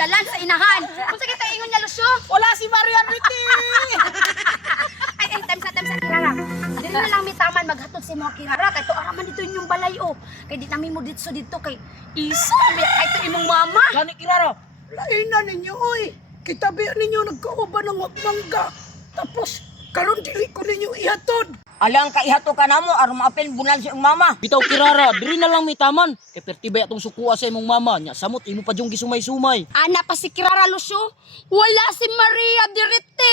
bunalan sa inahan. Kung sa kita ingon niya, Lucio. Wala si Marian Riti! Ay, times na, Kirara. Dili na lang may taman maghatod si mga Kirara. Kaya to araman dito inyong balay, oh. Kaya di namin mo dito kay isa. Kaya ito imong mama. Gani Kiraro. Lainan ninyo, oy. Kitabi ninyo nagkauban ng mangga. Tapos, karon dili ko ninyo ihatod. Alang ka ihato ka namo aron maapil bunal sa iyong mama. Bitaw Kirara, diri na lang may taman. Kay pertibay atong sukuha sa imong mama nya. Samot imo pa jung gisumay-sumay. Ana pa si Kirara, Lucio. Wala si Maria Dirite.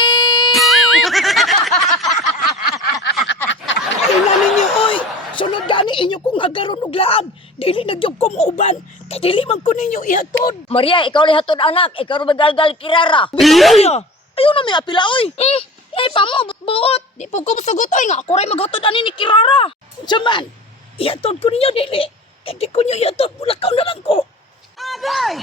Lainan ninyo, oy. Sunod gani inyo kung hagaron og laag. Dili nagyog kumuban. Kay dili man ko ninyo ihatod. Maria, ikaw lihatod anak, ikaw magalgal Kirara. Ayaw na may apila oy. Ay, pa mo, buot. Di po ko sugot, oy nga. Ako rin maghatod ani ni Kirara. Saman, ihatod ko ninyo dili. Kay di ko ninyo ihatod, bulakaw na lang ko. Ay,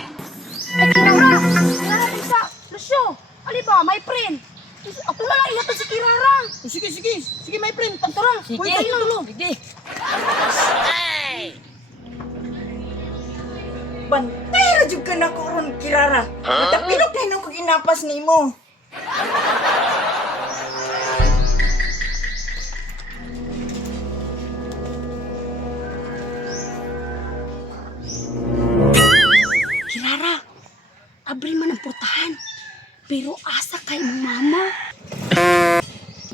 Kirara. Kirara, isa. Lucio. Ali ba, my friend. Ako na lang ihatod si Kirara. Sige, sige. Sige, my friend. Tantara. Sige. Kuya tayo lang. Sige. Bantay ra jud ka na ko ron Kirara. Matapilok na nung kong inapas nimo. Kirara, abri man ang putahan. Pero asa kay mama.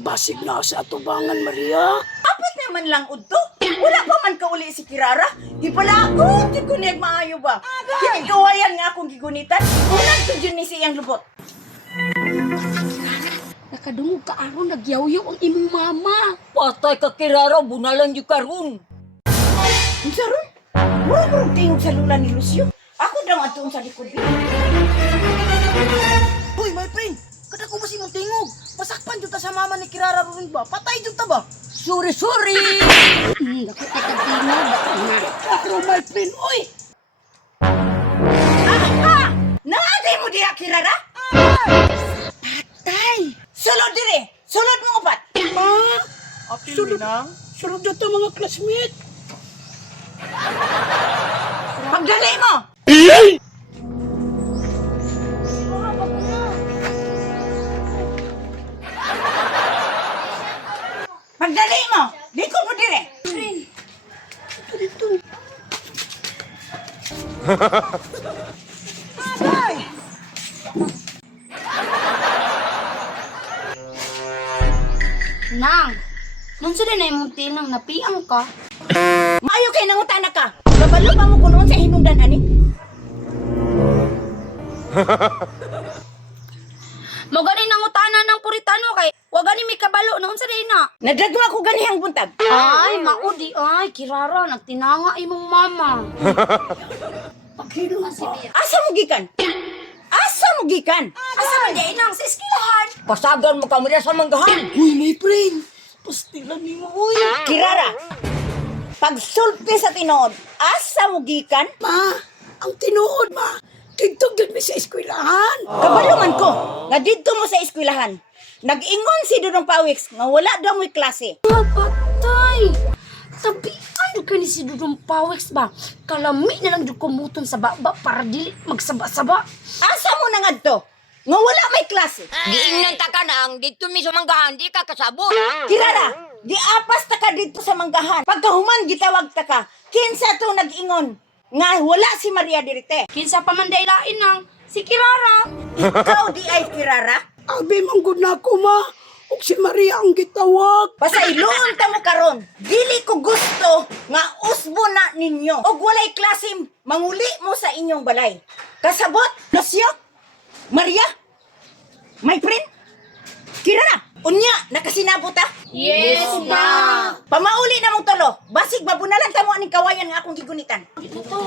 Basig na sa atubangan, Maria. Apit naman lang udto. Wala pa man kauli si Kirara. Di pala ako, di ko niyag maayo ba? Kinigawayan nga akong gigunitan. Unang to dyan ni siyang lubot. Nakadungog ka aron nagyawyo ang imong mama. Patay ka Kirara, bunalan yung karon. Ang saron? Murag-murag tingog sa lula ni Lucio. Ako daw ang tuon sa likod. Hoy, my friend. Kada ko ba si mong tingog? Pasakpan jud ta sa mama ni Kirara ron ba? Patay jud ta ba? Sorry. Dako kay kadino. Karo, my friend, oy. Nangagay mo diya Kirara? Tay, Sulod dire! Sulod mo upat! Sulod, sulod na to mga classmate. Pagdali mo! Pagdali mo! Diko mo dire! nang. Nunsa din ay mong tinang napiang ka. Maayo kay nangutana ka! Babalo pa mo kunoon sa hinungdan ani? Mo gani nang utana ng puritano kay wa gani mi kabalo na unsa din na. Nadagwa ko ganihang buntag. Ay, maudi ay Kirara nagtinanga imong mama. Asa mo gikan? Asa mo gikan? Asa man di nang sa eskwelahan? Pasagan mo ka Maria sa manggahan. Uy, my friend. Pastilan nimo oy. Kirara! Pagsulti sa tinood, asa mo gikan? Ma, ang tinuod, ma. Tigtog yun mi sa eskwelahan. Kabalo man ko, nga didto mo sa eskwelahan. Nag-ingon si Dudong Pawiks nga wala daw mo'y klase. Patay! Tabian ka ni si Dudong Pawex ba? Kalami na lang yung kumuton sa baba para dili magsaba-saba. Asa mo na nga to? Nga wala may klase. Giingnan ta ka nang dito mi sa manggahan di ka kasabot. Kirara, di apas ta ka dito sa manggahan. Pagkahuman gitawag ta ka, kinsa to nag-ingon nga wala si Maria Dirite. Kinsa pa man dailain nang si Kirara. Ikaw di ay Kirara? Abi manggod na ako, ma. Ug si Maria ang gitawag. Pasailoon ta mo karon. Dili ko gusto nga usbo na ninyo. Og walay klase manguli mo sa inyong balay. Kasabot, Lucio, Maria, my friend, Kirara, unya, nakasinabot ta? Yes, ma. Pamauli na mong tolo. Basig, babunalan ta mo aning kawayan nga akong gigunitan. Ito to.